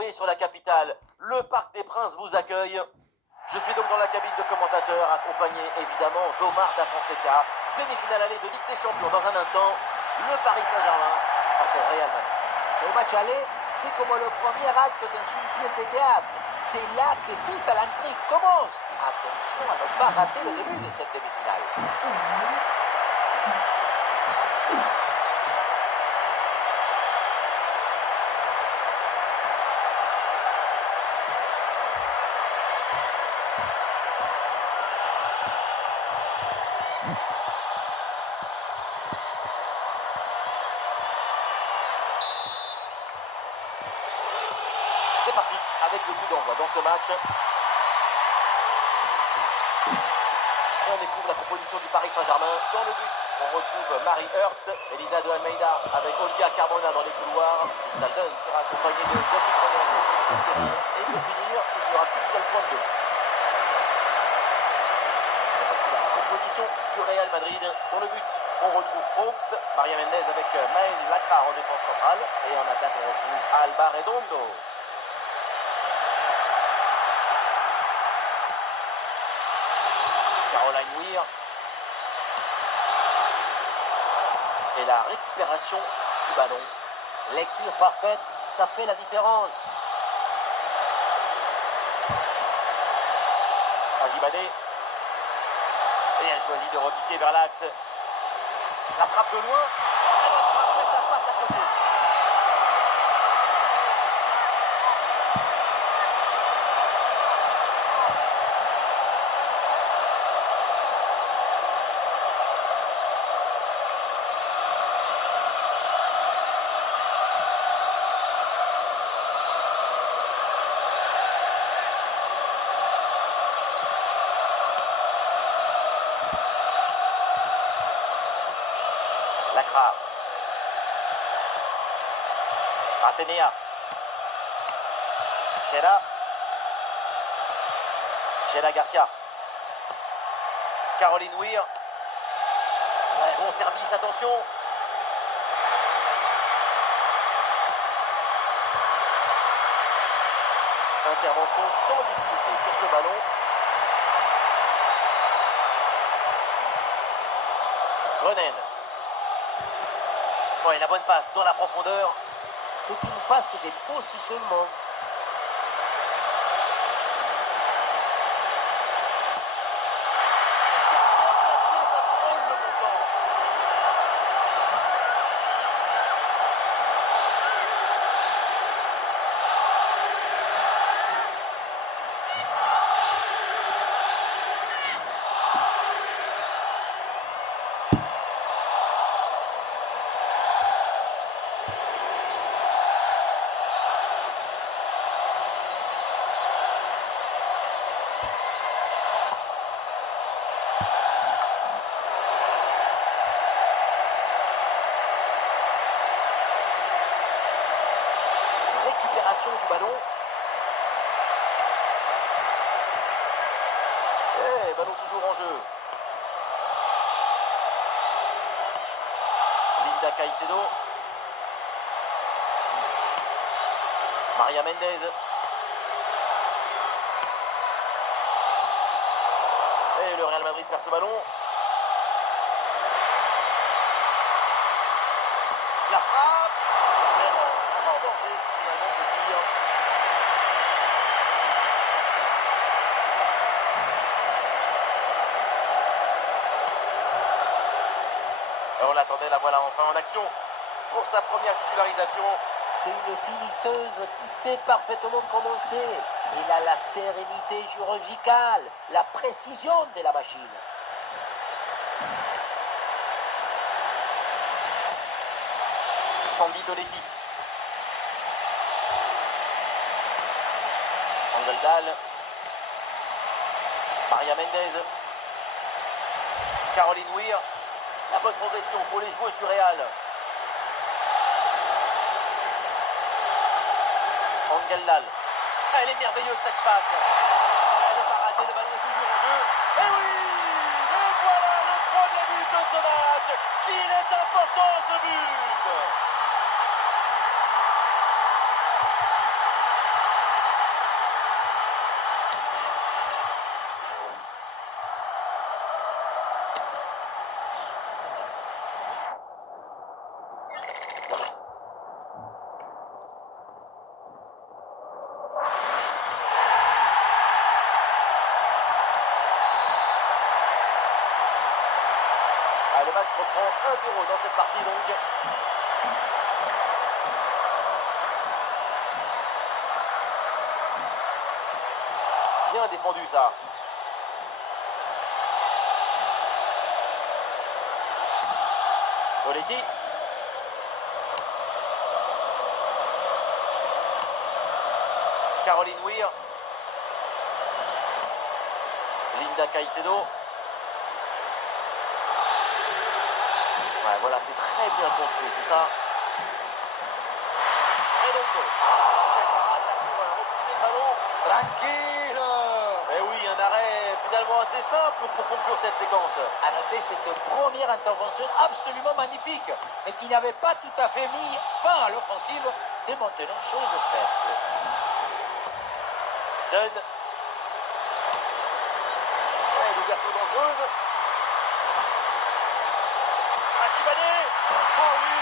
flambée sur la capitale. Le Parc des Princes vous accueille. Je suis donc dans la cabine de commentateur, accompagné évidemment d'Omar Da Fonseca. Demi-finale allée de Ligue des Champions dans un instant. Le Paris Saint-Germain face au Real Madrid. Le match aller, c'est comme le premier acte d'une pièce de théâtre. C'est là que toute l'intrigue commence. Attention à ne pas rater le début de cette demi-finale. C'est parti avec le coup d'envoi dans ce match. Et on découvre la composition du Paris Saint-Germain. Dans le but, on retrouve Marie Hertz, Elisa de Almeida avec Olga Carmona dans les couloirs. Stalden sera accompagné de Jackie Grenel au milieu de terrain. Et pour finir, il n'y aura qu'une seule pointe de but. Et voici la composition du Real Madrid. Dans le but, on retrouve Frops, Maria Mendez avec Maël Lacrar en défense centrale. Et en attaque, on retrouve Alba Redondo. Caroline Weir. Et la récupération du ballon. Lecture parfaite, ça fait la différence. Ajibade. Et elle choisit de repiquer vers l'axe. La frappe de loin. Très bonne frappe, mais ça passe à côté. Lacrar. Atenea. Sheila Garcia. Caroline Weir. Ouais, bon service, attention. Intervention sans difficulté sur ce ballon. Grenade. Ouais, la bonne passe dans la profondeur. C'est une passe de positionnement. Bien placé, ça frôle le montant. Récupération du ballon. Et ballon toujours en jeu. Linda Caicedo. Maria Mendez. Et le Real Madrid perd ce ballon. La frappe. Mais non, sans danger finalement ce tir. Et on l'attendait, la voilà enfin en action pour sa première titularisation. C'est une finisseuse qui sait parfaitement commencer. Elle a la sérénité chirurgicale, la précision de la machine. Sandy Toletti. Angeldal. Maria Mendez. Caroline Weir. La bonne progression pour les joueuses du Real. Angeldal. Elle est merveilleuse cette passe. Elle n'est pas ratée, le ballon est toujours en jeu. Et oui! Et voilà le premier but de ce match. Qu'il est important ce but! 1-0 dans cette partie donc. Bien défendu ça. Toletti. Caroline Weir. Linda Caicedo. Ouais, voilà, c'est très bien construit tout ça. Et donc, quelle parade là pour repousser le ballon. Tranquille. Et oui, un arrêt finalement assez simple pour conclure cette séquence. À noter cette première intervention absolument magnifique, mais qui n'avait pas tout à fait mis fin à l'offensive. C'est maintenant chose faite. Dunn. Ouais, l'ouverture dangereuse. Achibadé. Oh oui,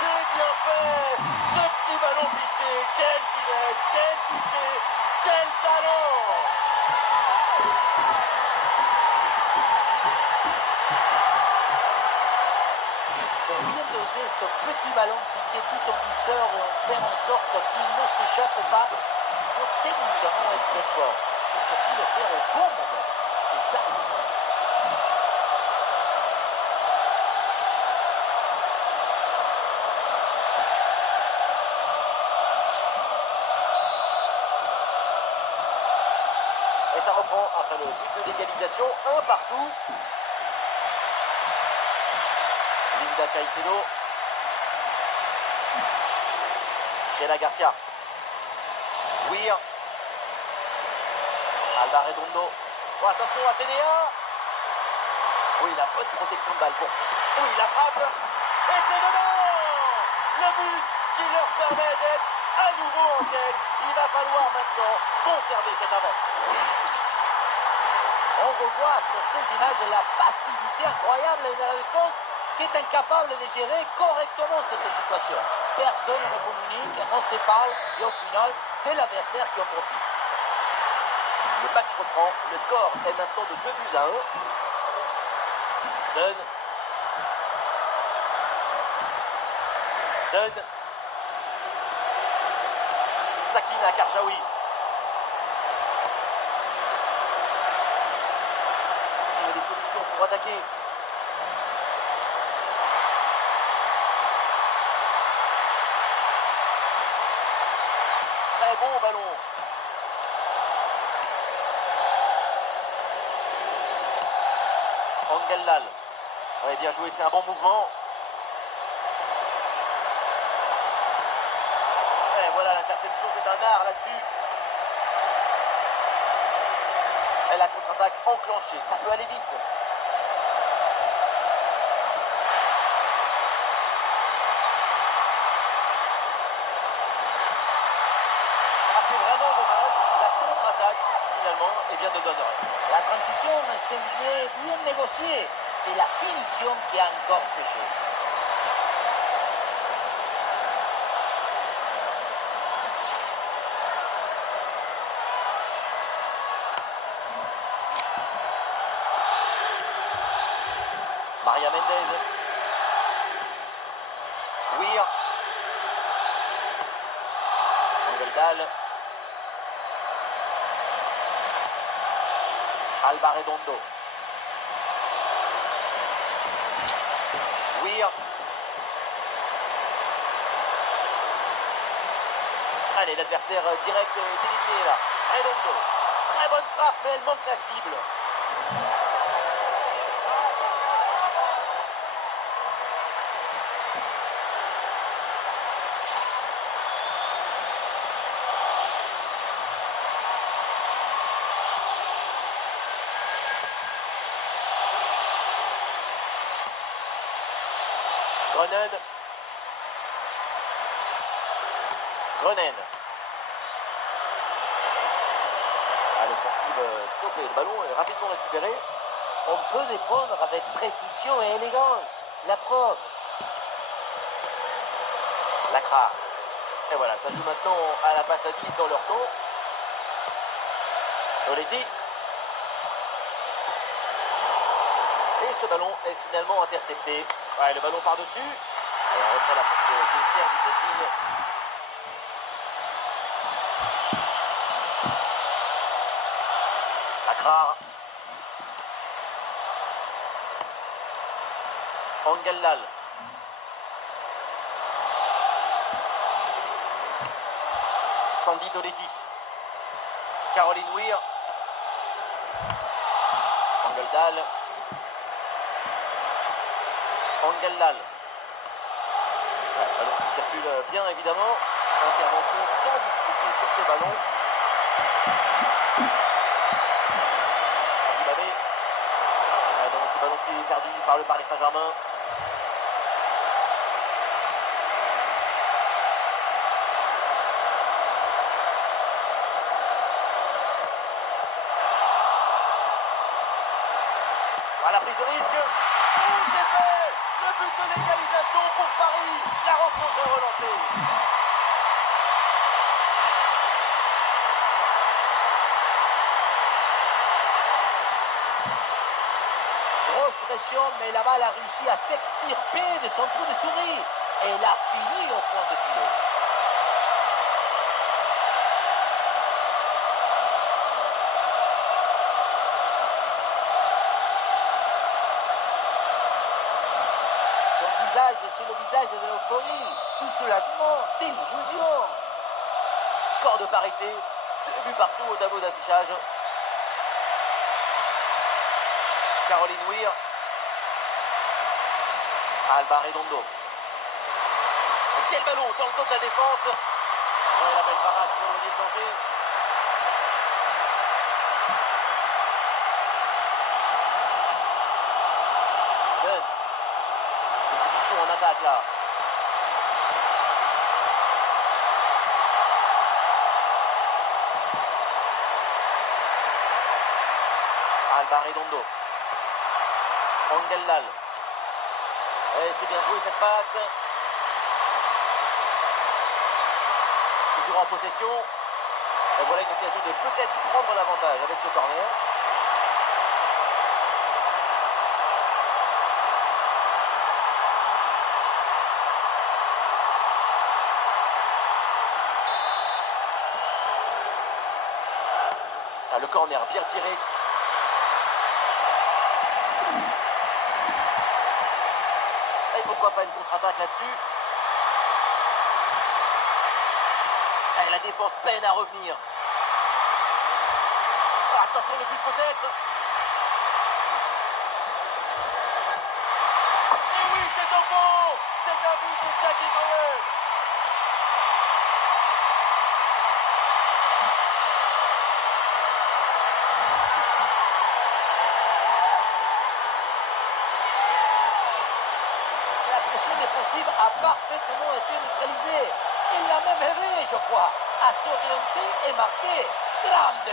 c'est bien fait. Ce petit ballon piqué, quelle finesse, quel toucher, quel talent. Pour bien doser ce petit ballon piqué tout en douceur et en faire en sorte qu'il ne s'échappe pas, il faut techniquement être très fort et surtout le faire au bon moment. C'est ça le plus difficile. Et ça reprend après le but de l'égalisation, un partout. Linda Caicedo. Sheila Garcia. Weir. Alba Redondo. Oh, attention, Athénéa. Oui, la bonne protection de balle pour. Oui, la frappe. Et c'est dedans. Le but qui leur permet d'être à nouveau en tête. Il va falloir maintenant conserver cette avance. On revoit sur ces images la passivité incroyable de la défense qui est incapable de gérer correctement cette situation. Personne ne communique, ne se parle et au final, c'est l'adversaire qui en profite. Le match reprend. Le score est maintenant de 2-1. Dunn. Dunn. Sakina Karjaoui. Il y a des solutions pour attaquer. Très bon ballon. Angeldal. Ouais, bien joué, c'est un bon mouvement. Et voilà, l'interception, c'est un art là-dessus. Et la contre-attaque enclenchée, ça peut aller vite. Ah, c'est vraiment dommage. La contre-attaque, finalement, eh bien, ne donne rien. La transition semblait bien négociée. C'est la finition qui a encore péché. Maria Mendez. Weir. Angeldal. Alba Redondo. Weir. Allez, l'adversaire direct est éliminé là. Redondo. Très bonne frappe, mais elle manque la cible. Grenen. Grenen. Ah, l'offensive stoppée. Le ballon est rapidement récupéré. On peut défendre avec précision et élégance. La preuve. Lacra. Et voilà, ça joue maintenant à la passe à 10 dans leur camp. Toletti. Et Et ce ballon est finalement intercepté. Ouais, le ballon par-dessus. Et on retrait là pour se défaire du pressing. Akrar. Angellal. Sandy Toletti. Caroline Weir. Angeldal. Angellal. Ouais, ballon qui circule bien évidemment. Intervention sans difficulté sur ces ballons. Ajibade. Donc ce ballon qui est perdu par le Paris Saint-Germain. À la prise de risque. Oh, c'est fait. Le but de l'égalisation pour Paris. La rencontre est relancée. Grosse pression, mais la balle a réussi à s'extirper de son trou de souris. Et elle a fini au fond de filet. Son visage, c'est le visage de l'euphorie, du soulagement, de l'illusion. Score de parité. 2 buts partout au tableau d'affichage. Caroline Weir. Alba Redondo. Quel ballon dans le dos de la défense. Ouais, la belle parade pour éloigner le danger. Jeune. Des solutions en attaque là. Alba Redondo. Angellal. Et c'est bien joué cette passe. Toujours en possession. Et voilà une occasion de peut-être prendre l'avantage avec ce corner. Ah, le corner bien tiré. Et pourquoi pas une contre-attaque là-dessus. Et la défense peine à revenir. Ah, attention le but peut-être. Et oui, c'est au fond. C'est un but de Jackie Goyen. La pression défensive a parfaitement été neutralisée. Il l'a même aidé, je crois, à s'orienter et marquer. Grande!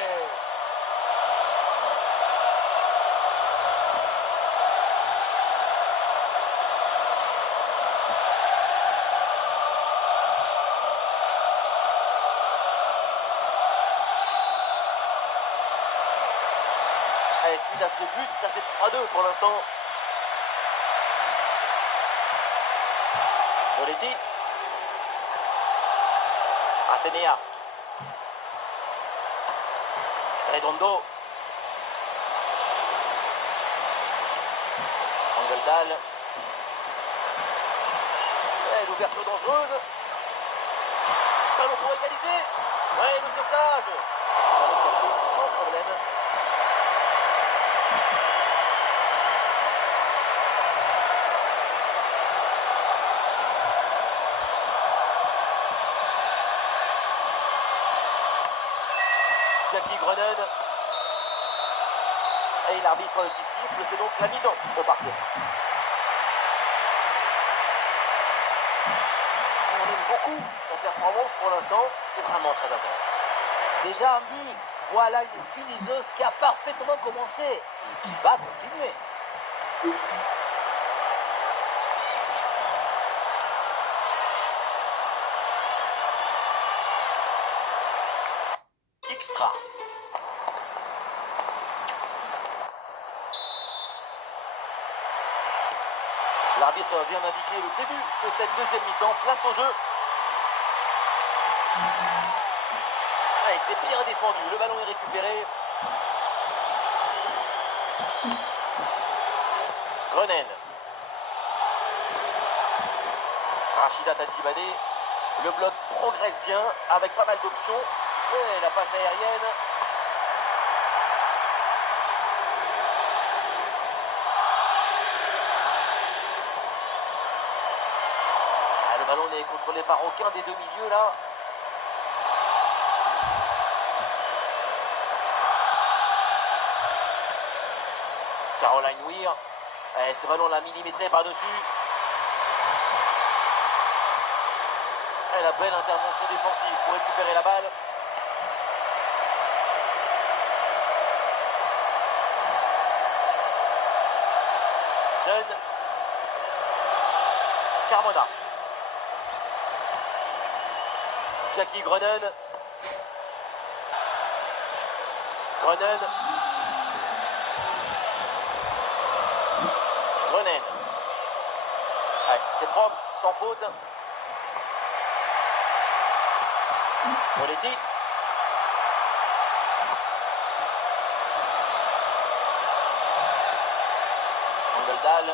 Allez, s'il a ce but, ça fait 3-2 pour l'instant. Toletti. Atenea. Redondo. Angeldal. Et l'ouverture dangereuse. Ballon pour égaliser. Ouais, le sauvetage. Ballon capté sans problème. Jackie Grenade. Et l'arbitre qui siffle, c'est donc la mi-temps au Parc des Princes. On aime beaucoup sa performance pour l'instant, c'est vraiment très intéressant. Déjà, Andy, voilà une finiseuse qui a parfaitement commencé et qui va continuer. Extra. l'arbitre vient d'indiquer le début de cette deuxième mi-temps. Place au jeu. Allez, c'est bien défendu. Le ballon est récupéré. Grenen. Rachida Tadjibadé. Le bloc progresse bien avec pas mal d'options. Et la passe aérienne. Ah, le ballon n'est contrôlé par aucun des deux milieux là. Caroline Weir. Et ce ballon l'a millimétré par-dessus. Et la belle intervention défensive pour récupérer la balle. Dunn. Carmona. Jackie Grenen. Grenen. Grenen. Ouais, c'est propre, sans faute. Moletti. Angeldal.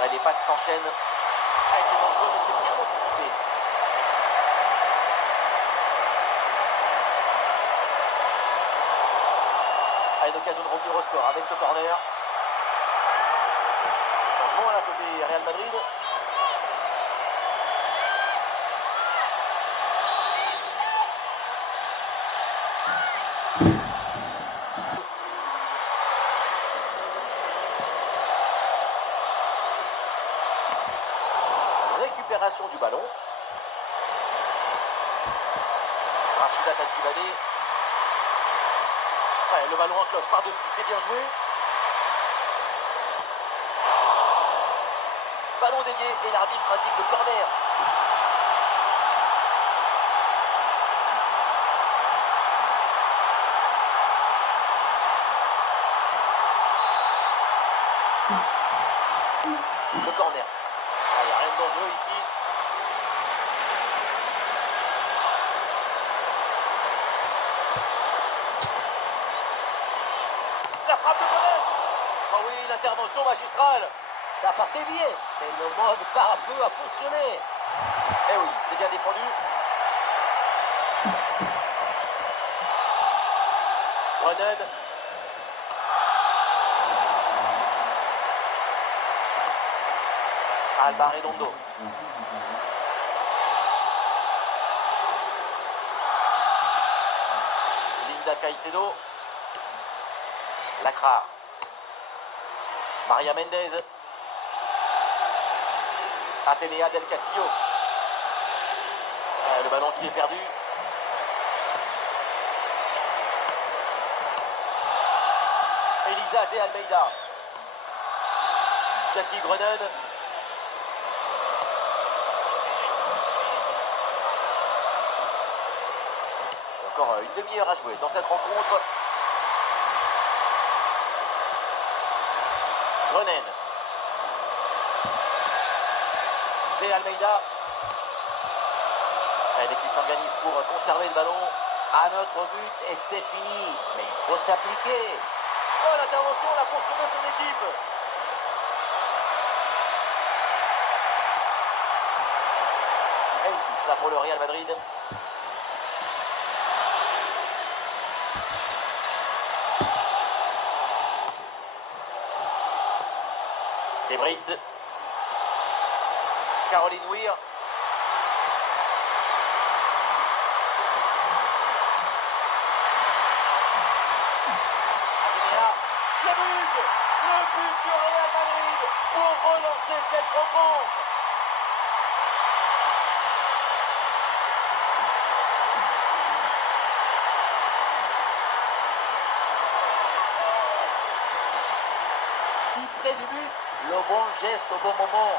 Ouais, les passes s'enchaînent. Ouais, c'est dangereux, mais c'est bien anticipé. Ah, une occasion de revenir au score avec ce corner. Changement à la côté Real Madrid. Récupération du ballon. Rachida Tadjibadé. Ouais, le ballon en cloche par-dessus, c'est bien joué. Ballon dévié et l'arbitre indique le corner. Le corner. Il n'y a rien de dangereux ici. La frappe de Grenen. Ah oui, l'intervention magistrale. Ça partait bien, mais le mode pare-feu a fonctionné. Eh oui, c'est bien défendu. Grenen. Alba Redondo. Linda Caicedo. Lacra. Maria Mendez. Atenea del Castillo. Le ballon qui est perdu. Elisa de Almeida. Jackie Grenen. Encore une demi-heure à jouer dans cette rencontre. Grenen. De Almeida. L'équipe s'organise pour conserver le ballon. À notre but et c'est fini. Mais il faut s'appliquer. Oh, l'intervention là pour sauver son équipe. Et une touche là pour le Real Madrid. Debritz. Caroline Weir. Le but du Real Madrid pour relancer cette rencontre. Si près du but, le bon geste au bon moment.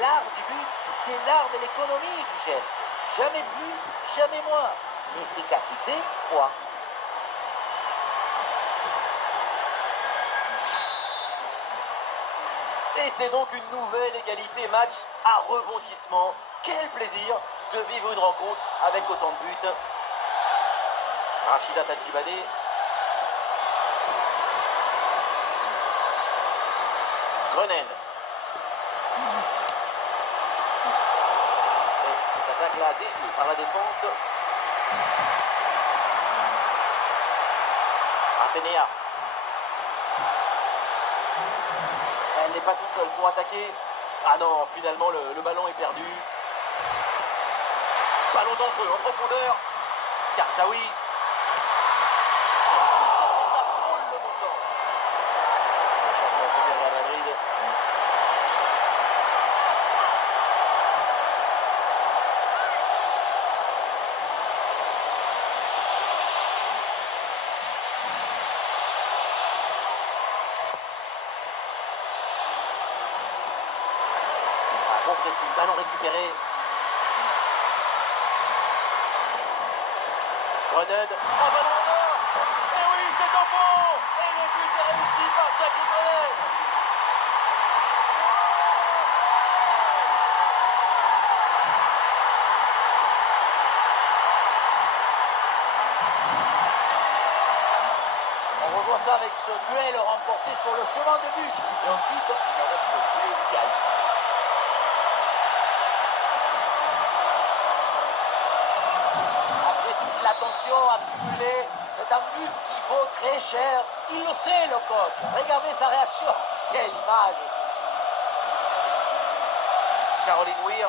L'art du but, c'est l'art de l'économie du geste. Jamais plus, jamais moins. L'efficacité, point. Et c'est donc une nouvelle égalité, match à rebondissement. Quel plaisir de vivre une rencontre avec autant de buts. Rachida Tadjibadé. Grenade. Et cette attaque-là déjouée par la défense. Athénéa. Elle n'est pas toute seule pour attaquer. Ah non, finalement le ballon est perdu. Ballon dangereux en profondeur. Karchaoui. Ça frôle le montant. Le changement côté Real Madrid. Bon pressing, ballon récupéré. Grenade, un ballon en or. Et oui, c'est au fond. Et le but est réussi par Jackie Grenade. On revoit ça avec ce duel remporté sur le chemin de but. Et ensuite, il ne reste plus qu'à l'issue. Après toute l'attention accumulée, c'est un but qui vaut très cher. Il le sait, le coach. Regardez sa réaction. Quelle image. Caroline Weir.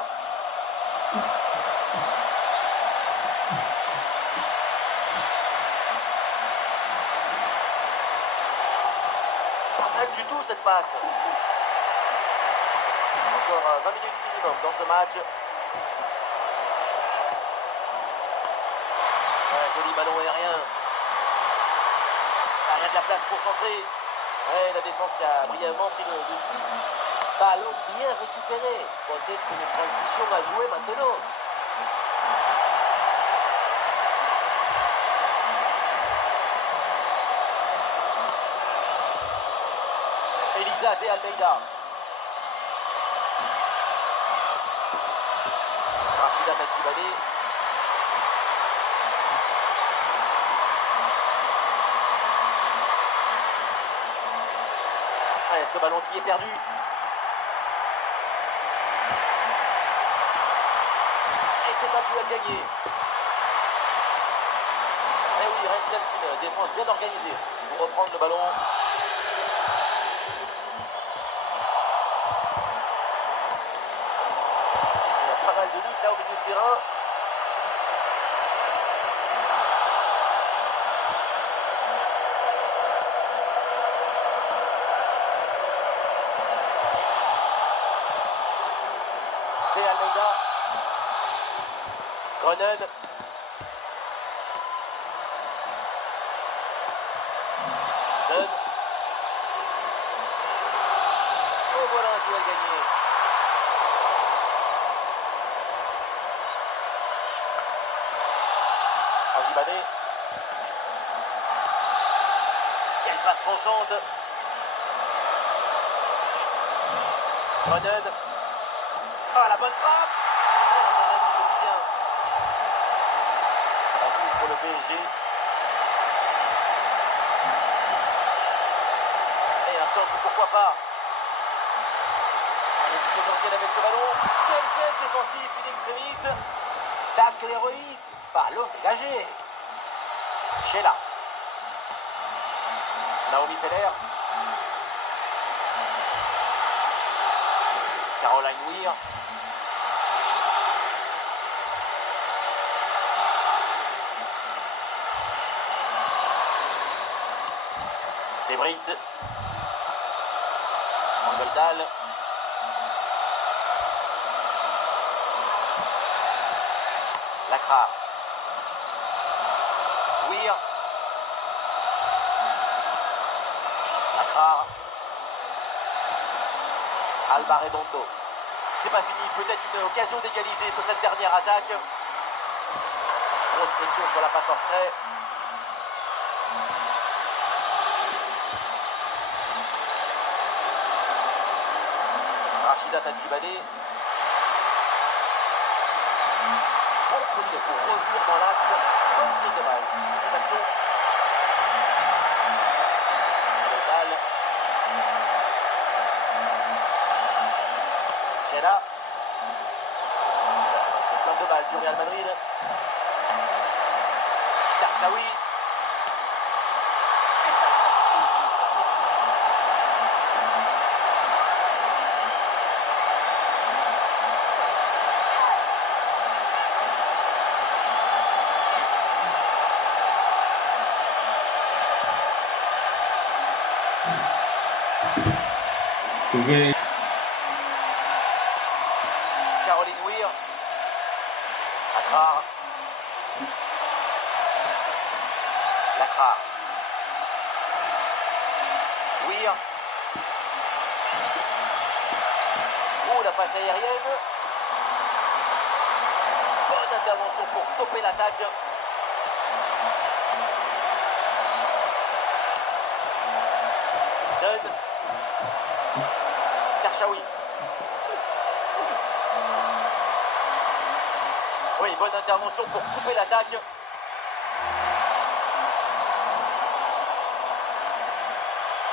Pas mal du tout cette passe. Encore 20 minutes minimum dans ce match. Ouais, joli ballon aérien. Ah, il y a de la place pour centrer. Ouais, la défense qui a brillamment pris le dessus. Ballon bien récupéré. Peut-être une transition à jouer maintenant. Elisa de Almeida. Rachida Tadjibadé. Ouais, ce ballon qui est perdu. Et c'est un duel gagné. Eh oui, rien que une défense bien organisée pour reprendre le ballon. Il y a pas mal de luttes là au milieu de terrain. De Almeida. Grenade. Dunn. Oh voilà un duel gagné. Ajibadé. Quelle passe tranchante. Grenade. Ah, la bonne frappe. Oh, un arrêt qui fait du bien. Ça en touche pour le PSG. Et un centre, pourquoi pas. Il y a du potentiel avec ce ballon. Quel geste défensif in extremis. Tacle héroïque. Ballon dégagé. Sheila. Naomi Feller. Caroline Weir. Debritz. Mangoldal. Lacra. Weir. Lacra. Alba Redondo. C'est pas fini, peut-être une occasion d'égaliser sur cette dernière attaque. Grosse pression sur la passe en retrait. Widata Djibadé. Bon crochet pour revenir dans l'axe. Bonne prise de balle. Cette action. Balle. Chela. C'est plein de balles du Real Madrid. Karchaoui. Et ça passe toujours. Caroline Weir. Akrar. Lacrar. Weir. Oh, la passe aérienne. Bonne intervention pour stopper l'attaque. Dunn. Karchaoui. Oui, bonne intervention pour couper l'attaque.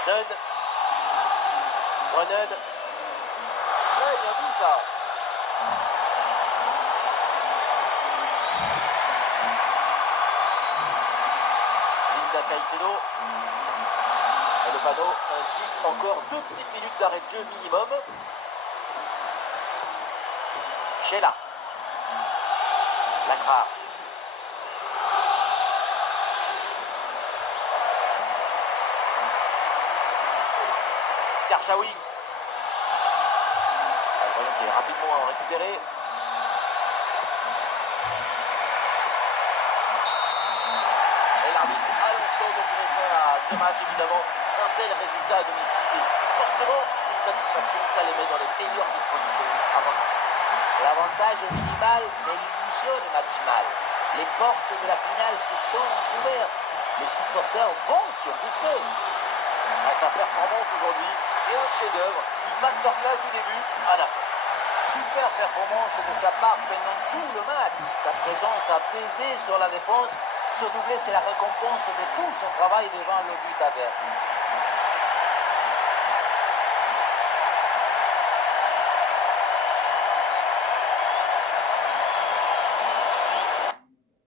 Dunn. Grenade. Très bien vu ça. Linda Caicedo. Et le panneau indique encore 2 petites minutes d'arrêt de jeu minimum. Chela. Lacrar. Karchaoui. Voyons qu'il est rapidement récupéré. Et l'arbitre à l'instant donc réfère à ce match évidemment. Un tel résultat à domicile, c'est forcément une satisfaction. Ça les met dans les meilleures dispositions avant le match. L'avantage est minimal, mais l'illusion est maximale. Les portes de la finale se sont ouvertes. Les supporters vont s'y engouffrer. À sa performance aujourd'hui, c'est un chef-d'œuvre, une masterclass du début à la fin. Super performance de sa part pendant tout le match. Sa présence a pesé sur la défense. Ce doublé, c'est la récompense de tout son travail devant le but adverse.